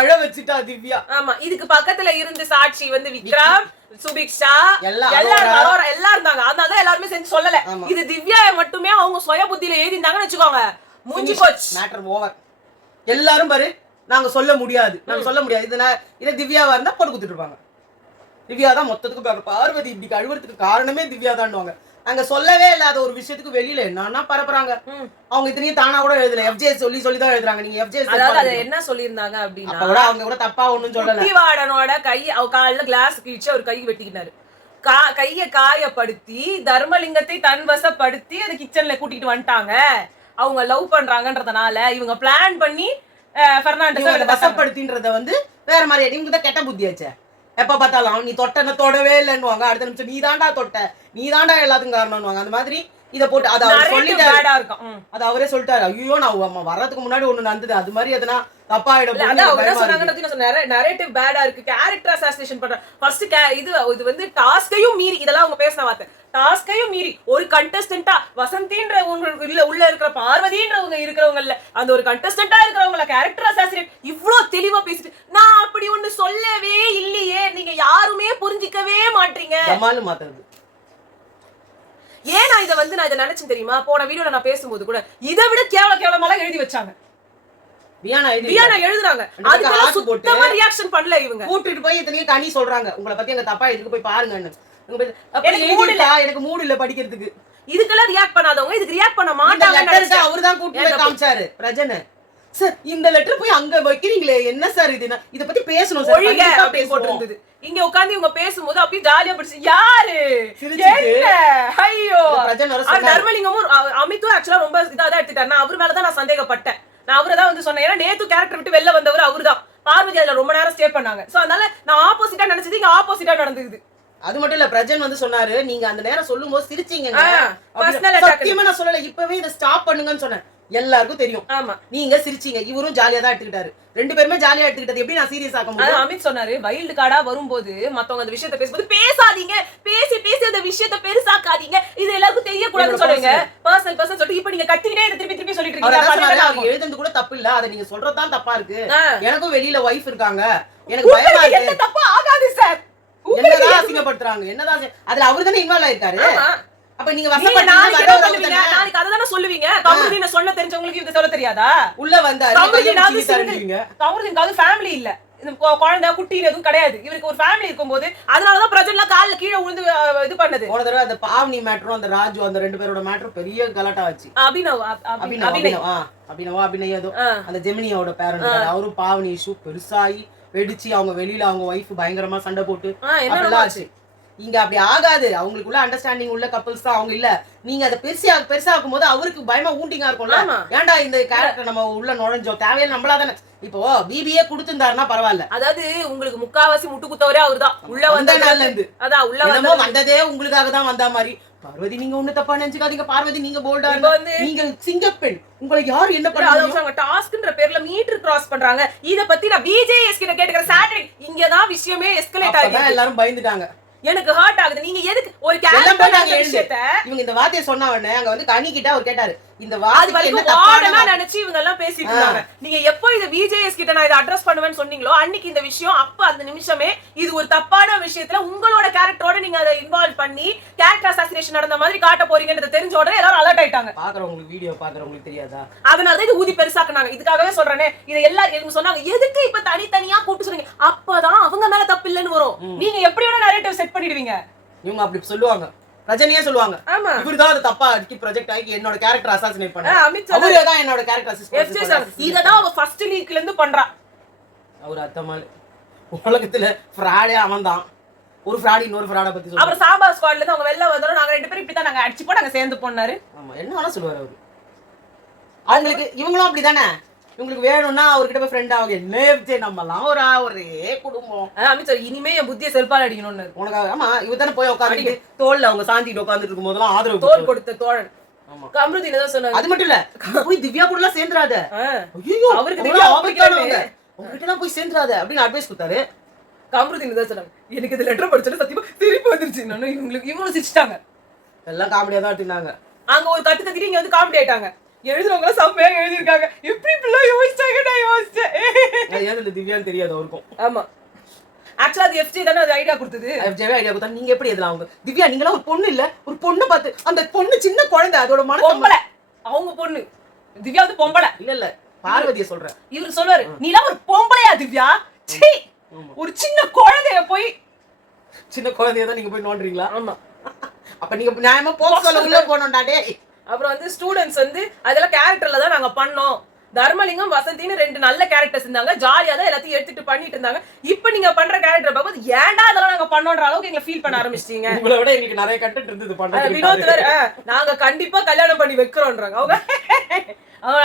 அழ வச்சுட்டா திவ்யா. ஆமா, இதுக்கு பக்கத்துல இருந்து சாட்சி வந்து விக்ரம், சுபிக்ஷா எல்லாரும் இருந்தாங்க. அதனால எல்லாருமே செஞ்சு சொல்லல. இது திவ்யா மட்டுமே அவங்க சுய புத்தியில எழுதிருந்தாங்கன்னு வச்சுக்கோங்க, மூஞ்சி போச்சு, மேட்டர் ஓவர். எல்லாரும் பாரு நாங்க சொல்ல முடியாது, இதை திவ்யாவா இருந்தா போட்டு கொடுத்துட்டு இருப்பாங்க. திவ்யா தான் மொத்தத்துக்கு பார்வதி இப்படி அழுவறதுக்கு காரணமே திவ்யா தான். அங்க சொல்லவே இல்லாத ஒரு விஷயத்துக்கு வெளியில என்னன்னா பரப்புறாங்க. அவங்க இத்தனையும் தானா கூட எழுதல, எஃப்ஜே சொல்லி தான் எழுதுறாங்க. நீங்க எஃப்ஜே என்ன சொல்லியிருந்தாங்க அப்படின்னா அவங்க கூட தப்பா ஒண்ணும் சொல்லல. குட்டிவாடனோட கை அவ கால்ல கிளாஸ் கிழிச்சு அவர் கை வெட்டிக்கினாரு. கைய காயப்படுத்தி தர்மலிங்கத்தை தன்வசப்படுத்தி அது கிச்சன்ல கூட்டிட்டு வந்துட்டாங்க. அவங்க லவ் பண்றாங்கன்றதுனால இவங்க பிளான் பண்ணி பெர்னாண்டஸ் வசப்படுத்தின்றத வந்து வேற மாதிரி இவங்க தான் கெட்ட புத்தியாச்சே. எப்ப பார்த்தாலும் நீ தொட்டன தொடவே இல்லைன்னுவாங்க, அடுத்த நிமிஷம் நீ தாண்டா தொட்ட, நீ தாண்டா எல்லாத்துக்கும் காரணம்னுவாங்க. அந்த மாதிரி இதை போட்டு அதை அவர் சொல்லிட்டாரு. அது அவரே சொல்லிட்டாரு, ஐயோ நான் வர்றதுக்கு முன்னாடி ஒண்ணு நடந்தது, அது மாதிரி எதனா தப்பா ஆயிடும். நரேட்டிவ் பேடா இருக்கு, கேரக்டர் அசாசினேஷன் பண்ற ஃபர்ஸ்ட் இது வந்து டாஸ்கையும் மீறி, இதெல்லாம் அவங்க பேசின வார்த்தை, டாஸ்கையும் மீறி ஒரு கண்டஸ்டன்டா வசந்தின்ற உள்ள இருக்கிற பார்வதின்றவங்க இருக்கிறவங்கல்ல அந்த ஒரு கண்டஸ்டன்டா இருக்கிறவங்கள கேரக்டர் அசாசினேட் இவ்வளவு தெளிவா பேசிட்டு நான் அப்படி ஒண்ணு சொல்லவே இல்லையே, நீங்க யாருமே புரிஞ்சிக்கவே மாட்டீங்க. மாத்துறது ஏன் நான் இதை நினைச்சேன் தெரியுமா? போன வீடியோல நான் பேசும்போது கூட இதை விட கேவலமாலாம் எழுதி வச்சாங்க. வியானா எழுதுறாங்க. அதுக்கு சுத்தமா ரியாக்ஷன் பண்ணல இவங்க. கூட்டிட்டு போய் இத்தனையும் கனி சொல்றாங்க உங்களை பத்தி அங்க தப்பா இதுக்கு போய் பாருங்கன்னு. எனக்கு மூடு இல்ல படிக்கிறதுக்கு. இதுக்கெல்லாம் ரியாக்ட் பண்ணாதவங்க இதுக்கு ரியாக்ட் பண்ண மாட்டாங்க. அவர்தான் கூட்டி போய் காமிச்சாரு பிரஜனை. சார் இந்த லெட்டர் போய் அங்க வைக்கிறீங்களே என்ன சார் இது? இத பத்தி பேசணும் சார். ஒழிக அப்படி போட்டுருந்தது. இங்க உட்கார்ந்து இவங்க பேசும்போது அப்படியே ஜாலியா படிச்சு யாரு என்ன ஐயோ தர்மலிங்கமும் அமித்தும் ஆக்சுவலா ரொம்ப இதாதான் எடுத்துட்டாரு. நான் அவர் மேலதான் நான் சந்தேகப்பட்டேன். நான் அவரை வந்து சொன்னேன். ஏன்னா நேத்து கேரக்டர் விட்டு வெளில வந்தவர் அவர்தான். பார்வதி அதுல ரொம்ப நேரம் ஸ்டே பண்ணாங்க. சோ அதனால நான் ஆப்போசிட்டா நினைச்சது இங்க ஆப்போசிட்டா நடந்துக்குது. அது மட்டும் இல்ல பிரஜன் வந்து சொன்னாரு நீங்க அந்த நேரம் சொல்லும் போது சிரிச்சீங்க. சத்தியமா நான் சொல்லல இப்பவே இதை ஸ்டாப் பண்ணுங்கன்னு சொன்னேன். எல்லாருக்கும் தெரியும். ஆமா நீங்க சிரிச்சீங்க. இவரும் ஜாலியா தான் எடுத்துக்கிட்டாரு. ரெண்டு பேருமே ஜாலியா எடுத்துக்கிட்டது. எப்படி நான் சீரியஸ் ஆக முடியும்? அமித் சொன்னாரு வைல்டு கார்டா வரும்போது மத்தவங்க அந்த விஷயத்தை பேசும்போது பேசாதீங்க, பேசி அந்த விஷயத்தை பெருசாக்காதீங்க, இது எல்லாருக்கும் தெரியக்கூடாதுன்னு சொல்லுங்க. பர்சனல் சொல்லிட்டு இப்ப நீங்க கத்திக்கிட்டே திருப்பி சொல்லிட்டு இருக்கீங்க. எழுதுறது கூட தப்பு இல்ல. அதை நீங்க சொல்றதுதான் தப்பா இருக்கு. எனக்கும் வெளியில வைஃப் இருக்காங்க. எனக்கு பயமா இருக்கு. என்ன தப்பா ஆகாது சார். என்னதான் அசிங்கப்படுத்துறாங்க? என்னதான் அதுல அவரு தானே இன்வால்வ் ஆயிருக்காரு. அப்ப நீங்க நாளைக்கு அததானே சொல்லுவீங்க. கமருதீன் சொன்ன தெரிஞ்சவங்களுக்கு இது சொல்ல தெரியாதா? உள்ள வந்தாரு கமருதீனுக்கு ஃபேமிலி இல்ல, குழந்தை குட்டி எதுவும் கிடையாது. இவருக்கு ஒரு ஃபேமிலி இருக்கும்போது அதனாலதான் பிரஜன்லாம் கால்ல கீழே விழுந்து இது பண்ணது. போன தடவை அந்த பாவனி மேட்டரும் அந்த ராஜு அந்த ரெண்டு பேரோட மேட்டரும் பெரிய கலாட்டா ஆச்சு. அபிநயதோ அந்த ஜெமினியோட பேரண்ட் அவரும் பாவனி இஷ்யூ பெருசாகி வெடிச்சு அவங்க வெளியில அவங்க ஒய்ஃப் பயங்கரமா சண்டை போட்டு அப்படிலாம் ஆச்சு. இங்க அப்படி ஆகாது. அவங்களுக்குள்ள அண்டர்ஸ்டாண்டிங் உள்ள கப்பல்ஸ் தான் அவங்க. இல்ல நீங்க அதை பெருசாக்கும் போது அவருக்கு பயமா ஊண்டிங்கா இருக்கும்ல. ஏன்டா இந்த கேரக்டர் நம்ம உள்ள நுழைஞ்சோம் தேவையான நம்மளா தானே. இப்போ பிபிஏ கொடுத்திருந்தாருன்னா பரவாயில்ல. அதாவது உங்களுக்கு முக்காவாசி முட்டு குத்தவரே அவர்தான். உள்ள வந்த நாள்ல இருந்து அதான் உள்ள வந்ததே உங்களுக்காக தான் வந்த மாதிரி. பார்வதி நீங்க ஒண்ணு தப்பா நினைச்சுக்காதீங்க. பார்வதி நீங்க போல்டா நீங்க சிங்கப்பெண். உங்களுக்கு யாரு என்ன பண்றாங்க? டாஸ்க்ன்ற பேர்ல மீட்டர் கிராஸ் பண்றாங்க. இத பத்தி நான் பிஜேஎஸ் கிட்ட கேட்டுக்கிறேன். சாட்டர்டே இங்கதான் விஷயமே எஸ்கலேட் ஆகி எல்லாரும் பயந்துட்டாங்க. எனக்கு ஹர்ட் ஆகுது. நீங்க எதுக்கு ஒரு கேரக்டர் விஷயத்தை இவங்க இந்த வார்த்தையை சொன்ன உடனே அங்க வந்து கனி கிட்ட அவர் கேட்டாரு இந்த வார்த்தை என்ன தப்பானமா நினைச்சு இவங்க எல்லாம் பேசிட்டு இருந்தாங்க. நீங்க எப்போ இத விஜேஎஸ் கிட்ட நான் இத அட்ரஸ் பண்ணுவேன்னு சொன்னீங்களோ அன்னைக்கு இந்த விஷயம் அப்ப அந்த நிமிஷமே இது ஒரு தப்பான விஷயத்துல உங்களோட கேரக்டரோட நீங்க அதை இன்வால்வ் பண்ணி கேரக்டர் அசாசினேஷன் நடந்த மாதிரி காட்ட போறீங்கன்றது தெரிஞ்ச உடனே எல்லாரும் அலர்ட் ஆயிட்டாங்க. பாக்குறவங்களுக்கு வீடியோ பாக்குறவங்களுக்கு தெரியாதா? அதனால இது ஊதி பெருசாக்குனாங்க. இதுக்காகவே சொல்றேனே இத எல்லாரும் சொன்னாங்க எதுக்கு இப்ப தனித்தனியா கூப்பிட்டு சொல்றீங்க? அப்பதான் அவங்க மேல தப்பு இல்லன்னு வரும். நீங்க எப்படியோட நரேட்டிவ் செட் பண்ணிடுவீங்க. இவங்க அப்படி சொல்லுவாங்க. ரஜினியே சொல்லுவாங்க இவர்தான் அது தப்பா அடிக்கி ப்ராஜெக்ட் ஆகி என்னோட கேரக்டர் அசாசினேட் பண்ணாரு. அவரே தான் என்னோட கேரக்டர் அசிஸ்டன்ட். இததான் அவ ஃபர்ஸ்ட் லீக்ல இருந்து பண்றா. அவர் அத்தமால உலகத்துல ஃப்ராடே அவன்தான். ஒரு ஃப்ராட் இன்னொரு ஃப்ராட பத்தி சொல்றாரு. அப்புறம் சாம்பா ஸ்குவாட்ல இருந்து அவங்க வெளில வந்தோம். நாங்க ரெண்டு பேரும் இப்படி தான் நாங்க அடிச்சு போட்டு நாங்க சேர்ந்து போனாரு. ஆமா என்ன வேணா சொல்லுவாரு அவரு. அவங்களுக்கு இவங்களும் அப்படிதானே. உங்களுக்கு வேணும்னா அவர்கிட்ட போய் ஃப்ரெண்ட் ஆகுங்க. என்ன நம்மலாம் ஒரே குடும்பம். அமித் சார் இனிமே என் புத்தியை செல்பால் அடிக்கணும்னு உனக்கு. ஆமா இவ தானே போய் உட்காந்து தோல்ல அவங்க சாந்திட்டு உட்காந்துட்டு இருக்கும் போதெல்லாம் ஆதரவு தோல் கொடுத்த தோழன். கமருதீன் தான் சொன்னாரு. அது மட்டும் இல்ல போய் திவ்யா கூட எல்லாம் சேர்ந்துராத. ஐயோ அவருக்கு திவ்யா ஆபத்தானவங்க. உங்ககிட்ட எல்லாம் போய் சேர்ந்துராத அப்படின்னு அட்வைஸ் கொடுத்தாரு. கமருதீன் தான் சொன்னாங்க எனக்கு இந்த லெட்டர் படிச்சது சத்தியமா திருப்பி வந்துருச்சு. நானும் இவங்களும் சிரிச்சிட்டாங்க. எல்லாம் காமெடியா தான் எடுத்துனாங்க. அங்க ஒரு கத்து கத்திட்டு இங்க வந்து காமெடி ஆயிட்டாங்க. எழுதுறவங்க செம்மையா எழுதிருக்காங்க. எப்படி இப்படிலாம் யோசிச்சாங்க? நான் யோசிச்சேன். ஏன் இந்த திவ்யான்னு தெரியாது அவருக்கும். ஆமா ஆக்சுவலா அது எஃப்ஜே தானே அது ஐடியா கொடுத்தது. எஃப்ஜேவே ஐடியா கொடுத்தா நீங்க எப்படி எதுல அவங்க திவ்யா நீங்களா ஒரு பொண்ணு இல்ல ஒரு பொண்ணு பார்த்து அந்த பொண்ணு சின்ன குழந்தை அதோட மனசு பொம்பளை. அவங்க பொண்ணு திவ்யா வந்து பொம்பளை இல்ல பார்வதியை சொல்றேன். இவரு சொல்றாரு நீலாம் ஒரு பொம்பளையா திவ்யா? சீ ஒரு சின்ன குழந்தைய போய் சின்ன குழந்தைய தான் நீங்க போய் நோண்டுறீங்களா? ஆமா அப்ப நீங்க நியாயமா போக சொல்ல உள்ள போனோம்டா டேய். அப்புறம் வந்து ஸ்டூடெண்ட்ஸ் வந்து அதெல்லாம் கேரக்டர்ல தான் நாங்க பண்ணோம். தர்மலிங்கம் வசந்தின்னு ரெண்டு நல்ல கேரக்டர்ஸ் இருந்தாங்க. ஜாலியா தான் எல்லாத்தையும் எடுத்துட்டு பண்ணிட்டு இருந்தாங்க. இப்ப நீங்க பண்ற கேரக்டர் பார்க்கும்போது ஏன்டா அதெல்லாம் நாங்க பண்ணோன்ற அளவுக்கு எங்களை ஃபீல் பண்ண ஆரம்பிச்சிட்டீங்க. உங்களை விட எங்களுக்கு நிறைய கண்டென்ட் இருந்தது பண்றது. வினோத் வேற நாங்க கண்டிப்பா கல்யாணம் பண்ணி வைக்கிறோம்ன்றாங்க அவங்க.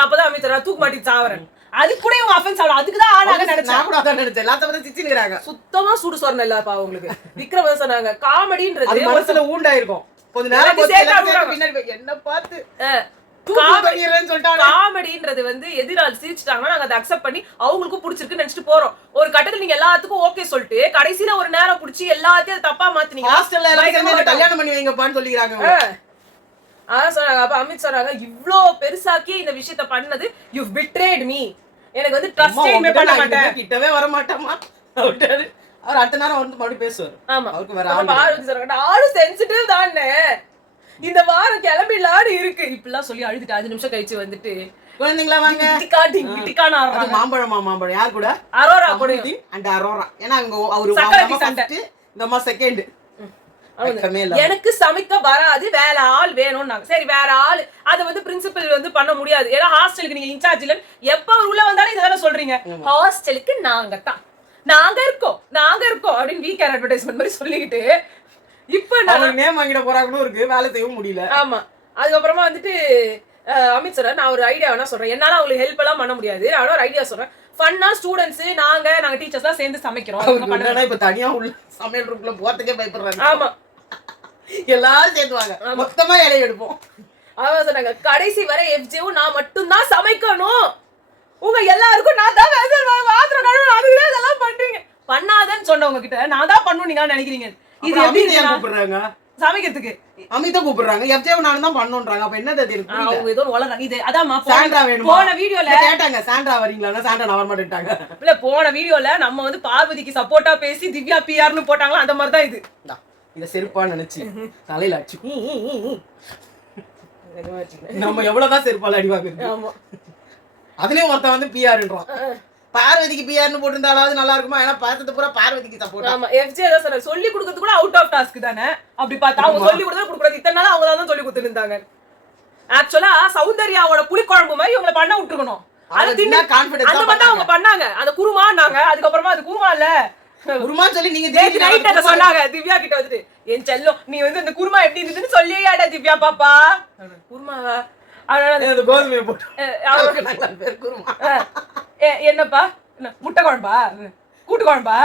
அப்பதான் அமைச்சர் தூக்கு மாட்டி சாவரன். அது கூட இவங்க அஃபென்ஸ் ஆகலாம். அதுக்கு தான் ஆனாங்க நினைச்சேன். நான் கூட அதான் நினைச்சேன். எல்லாத்த பத்தி சிச்சிங்கறாங்க. சுத்தமா சூடு சொரணை இல்லப்பா உங்களுக்கு. விக்ரம் சொன்னாங்க காமெடின்றது மனசுல ஊண்டாயிருக்கும். கொஞ்ச நேரம் பின்னாடி என்ன பார்த்து காமெடின்றது வந்து எதிரால் சிரிச்சிட்டாங்கன்னா நாங்க அதை அக்செப்ட் பண்ணி அவங்களுக்கும் பிடிச்சிருக்குன்னு நினைச்சிட்டு போறோம். ஒரு கட்டத்துல நீங்க எல்லாத்துக்கும் ஓகே சொல்லிட்டு கடைசியில ஒரு நேரம் பிடிச்சி எல்லாத்தையும் தப்பா மாத்தினீங்க. கல்யாணம் பண்ணி வைங்கப்பான்னு சொல்லிக்கிறாங்க. அதான் சொன்னாங்க. அப்ப அமித் சொன்னாங்க இவ்ளோ பெருசாக்கி இந்த விஷயத்த பண்ணது யூ பிட்ரேட் மீ. எனக்கு வந்து ட்ரஸ்டே பண்ண மாட்டேன். கிட்டவே வர மாட்டேமா விட்டாரு. அவர் அடுத்த நேரம் வந்து மறுபடியும் பேசுவார். ஆமா அவருக்கு வேற ஆளு சென்சிட்டிவ் தானே. இந்த வாரம் கிளம்பிடலான்னு இருக்கு இப்படிலாம் சொல்லி அழுதுட்டு 5 நிமிஷம் கழிச்சு வந்துட்டு குழந்தைங்களா வாங்க டிக்கான மாம்பழம் யார் கூட அரோரா கூட அண்ட் அரோரா ஏன்னா அவங்க அவரு சக்கரவர்த்தி சண்டை. இந்த அம்மா செகண்ட் எனக்கு சமைக்க வராது வேற ஆள் வேணும்னாங்க. சரி வேற ஆள் அது வந்து பிரின்சிபல் வந்து பண்ண முடியாது. ஏன்னா ஹாஸ்டலுக்கு நீங்க இன்சார்ஜ் இல்ல எப்ப அவர் உள்ள வந்தாலும் இதெல்லாம் சொல்றீங்க. ஹாஸ்டலுக்கு நாங்க இருக்கோம் அப்படின்னு வீக்கர் அட்வர்டைஸ்மெண்ட் மாதிரி சொல்லிக்கிட்டு இப்ப நான் நேம் வாங்கிட போறாங்கன்னு இருக்கு வேலை செய்ய முடியல. ஆமா அதுக்கப்புறமா வந்துட்டு அமித் சார் நான் ஒரு ஐடியா வேணா சொல்றேன். என்னால அவங்களுக்கு ஹெல்ப் எல்லாம் பண்ண முடியாது. நான் ஒரு ஐடியா சொல்றேன். ஃபன்னா ஸ்டூடெண்ட்ஸ் நாங்க டீச்சர்ஸ் எல்லாம் சேர்ந்து சமைக்கிறோம். இப்ப தனியா உள்ள சமையல் ரூம்ல போறதுக்கே பயப்படுறாங்க. ஆமா எல்லாரும் சேர்ந்துவாங்க மொத்தமா இலைய எடுப்போம். அதான் சொன்னாங்க கடைசி வரை எஃப்ஜேவும் நான் மட்டும் தான் சமைக்கணும். உங்க எல்லாருக்கும் நான் தான் பாத்திரம் கழுவணும். அதுவே இதெல்லாம் பண்றீங்க. பண்ணாதன்னு சொன்னவங்க கிட்ட நான் தான் பண்ணணும் நீங்க நினைக்கிறீங்க. இது எப்படி கூப்பிடுறாங்க சமைக்கிறதுக்கு அமிதா கூப்பிடுறாங்க எஃப்ஜேவும் நானும் தான் பண்ணணும்ன்றாங்க. அப்ப என்னது அது இருக்கு அவங்க ஏதோ வளர்றாங்க. இது அதான்மா சாண்ட்ரா வேணுமா போன வீடியோல கேட்டாங்க சாண்ட்ரா வரீங்களா சாண்ட்ரா நான் வர மாட்டேன்ட்டாங்க. இல்ல போன வீடியோல நம்ம வந்து பார்வதிக்கு சப்போர்ட்டா பேசி திவ்யா பிஆர்னு போட்டாங்களா அந்த மாதிரி தான் இது. இத செருப்பா நினைச்சு தலையில அடிச்சு நம்ம எவ்வளவுதான் செருப்பால அடி வாங்குறோம். அதுலயும் ஒருத்தன் வந்து பிஆர்ன்றான். பார்வதிக்கு பிஆர்னு போட்டிருந்தாலாவது நல்லா இருக்குமா? ஏன்னா பார்த்தது பூரா பார்வதிக்கு சப்போர்ட். ஆமா எஃப்ஜே தான் சொன்னாரு சொல்லி கொடுக்கிறது கூட அவுட் ஆஃப் டாஸ்க் தானே. அப்படி பார்த்தா அவங்க சொல்லி கொடுத்தா கொடுக்குறது இத்தனை நாள் அவங்க தான் சொல்லி கொடுத்துட்டு இருந்தாங்க. ஆக்சுவலா சௌந்தர்யாவோட புளிக்குழம்பு மாதிரி இவங்களை பண்ண விட்டுருக்கணும். அது தின்ன கான்ஃபிடன்ஸ் அந்த மாதிரி அவங்க பண்ணாங்க. அந்த குருமான்னாங்க. அதுக்கப்புறமா அது குருமா இல்ல குருமா சொல்லி நீங்க நைட் அத சொன்னாங்க திவ்யா கிட்ட வந்துட்டு என் செல்லம் நீ வந்து இந்த குருமா எப்படி இருந்துன்னு சொல்லியாடா திவ்யா பாப்பா குருமாவா அதனால கோதுமையை போட்டு குருமா என்னப்பா முட்டை குழம்பா கூட்டு குழம்பா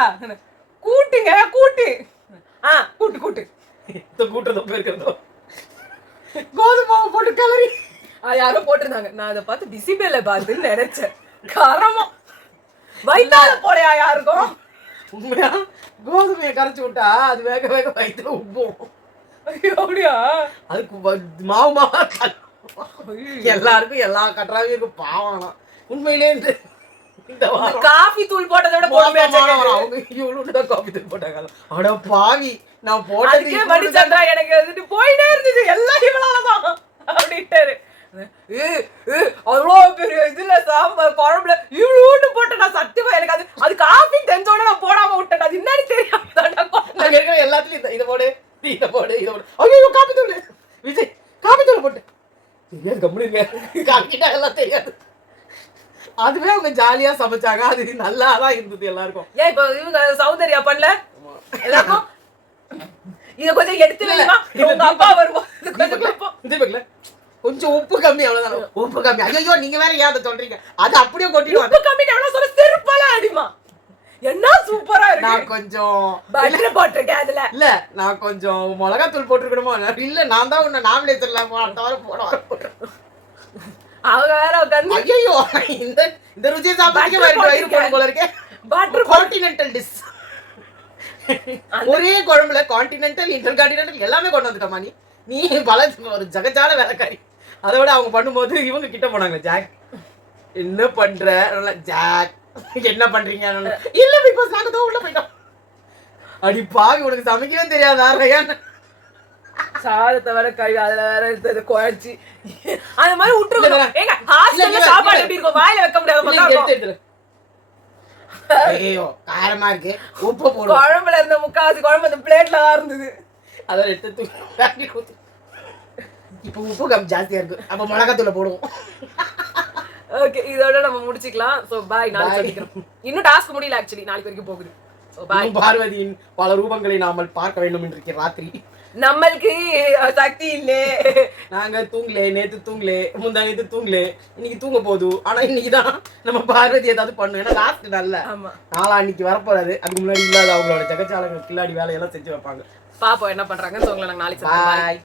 கூட்டுங்க கூட்டு கூட்டு கூட்டு கூட்டுறதோ போயிருக்கிறதோ கோதுமாவை போட்டு கிளறி யாரோ போட்டிருந்தாங்க. நான் அதை பார்த்து பிசிபேல பார்த்துன்னு நினைச்சேன். காரமா வைத்தால போலையா யாருக்கும் உண்மையா கோதுமையை கரைச்சு விட்டா அது வேக வேக வயிற்றுல உப்பும். அப்படியா அதுக்கு மாவு எல்லாருக்கும் எல்லா கட்டுறாவும் இருக்கும் பாவம். உண்மையிலே இந்த காபி தூள் போட்டதை விட அவங்க இவ்வளவுதான் காபி தூள் போட்டாங்க. அட பாவி நான் போட்டதுக்கே மணிச்சந்திரா எனக்கு வந்துட்டு போயிட்டே இருந்தது எல்லாம் இவளாலதான் அப்படின்ட்டாரு. அவ்வளோ பெரிய இதுல சாம்பார் குழம்புல இவ்வளோன்னு போட்டேன். நான் சத்தியமா எனக்கு அது காபி தெரிஞ்சோட நான் போடாம விட்டேன். அது என்னன்னு தெரியாம எல்லாத்துலயும் இதை போடு இதை போடு இதை போடு. ஐயோ காபி தூள் விஜய் காபி தூள் போட்டு தெரியாது கம்முனுங்க காக்கிட்டா எல்லாம் தெரியாது. அதுவே அவங்க ஜாலியா சமைச்சாங்க. அது நல்லாதான் இருந்தது எல்லாருக்கும். ஏன் இப்ப இவங்க சௌந்தர்யா பண்ணல எல்லாருக்கும் இத கொஞ்சம் எடுத்து வைமா உங்க அப்பா வருவாங்க. கொஞ்சம் உப்பு கம்மி அவ்வளவுதான். உப்பு கம்மி ஐயோ நீங்க வேற ஏன் சொல்றீங்க? அது அப்படியே கொட்டிடுவாங்க. உப்பு கம்மி எவ்வளவு சொல்ல செருப்பால அடிமா என்ன சூப்பரா இருக்கு. நான் கொஞ்சம் பட்டர் போட்டிருக்கேன் அதுல. இல்ல நான் கொஞ்சம் மிளகாத்தூள் போட்டுருக்கணுமோ இல்ல நான் தான் உன்னை நாமினேஷன்ல போட அவங்க வேற உட்காந்து ஐயோ இந்த ருசியை சாப்பிட்டு வயிறு போன போல இருக்கே. பட்டர் கான்டினென்டல் டிஷ் ஒரே குழம்புல கான்டினென்டல் இன்டர் கான்டினென்டல் எல்லாமே கொண்டு வந்துட்டோமா நீ பல ஒரு ஜகஜால வேலைக்காரி. அதோட அவங்க பண்ணும்போது இவங்க கிட்ட போனாங்க ஜாக் என்ன பண்ற ஜாக் என்ன பண்றீங்க இல்ல பிகாஸ் நாங்க தான் உள்ள போயிட்டோம். அடி பாவி உனக்கு சமைக்கவே தெரியாதா ரயான் சாதத்தை வேற கழுவி அதுல வேற குழச்சி அந்த மாதிரி விட்டுருக்கணும். ஏங்க ஹாஸ்டல்ல சாப்பாடு எப்படி இருக்கும் வாயில வைக்க முடியாது. ஐயோ காரமா இருக்கு உப்பு போடு. குழம்புல இருந்த முக்காவாசி குழம்பு அந்த பிளேட்ல தான் இருந்தது. அதான் எடுத்து இப்ப உப்பு கம் ஜாஸ்தியா இருக்கு. அப்ப மிளகாத்தூள போடுவோம். ஓகே இதோட நம்ம முடிச்சுக்கலாம். சோ பாய் நாளைக்கு சந்திக்கிறோம். இன்னும் டாஸ்க் முடியல ஆக்சுவலி நாளைக்கு வரைக்கும் போகுது. சோ பாய். பார்வதியின் பல ரூபங்களை நாமல் பார்க்க வேண்டும் என்று ராத்திரி நம்மளுக்கு சக்தி இல்லே. நாங்க தூங்கலே நேத்து தூங்கலே முந்தா நேத்து தூங்கலே இன்னைக்கு தூங்க போகுது. ஆனா இன்னைக்குதான் நம்ம பார்வதி ஏதாவது பண்ணும். ஏன்னா லாஸ்ட் நல்ல நாளா அன்னைக்கு வரப்போறாரு. அதுக்கு முன்னாடி இல்லாத அவங்களோட ஜகச்சாலங்கள் கில்லாடி வேலையெல்லாம் செஞ்சு வைப்பாங்க. பாப்போம் என்ன பண்றாங்கன்னு சொல்லுங்க நாளைக்கு.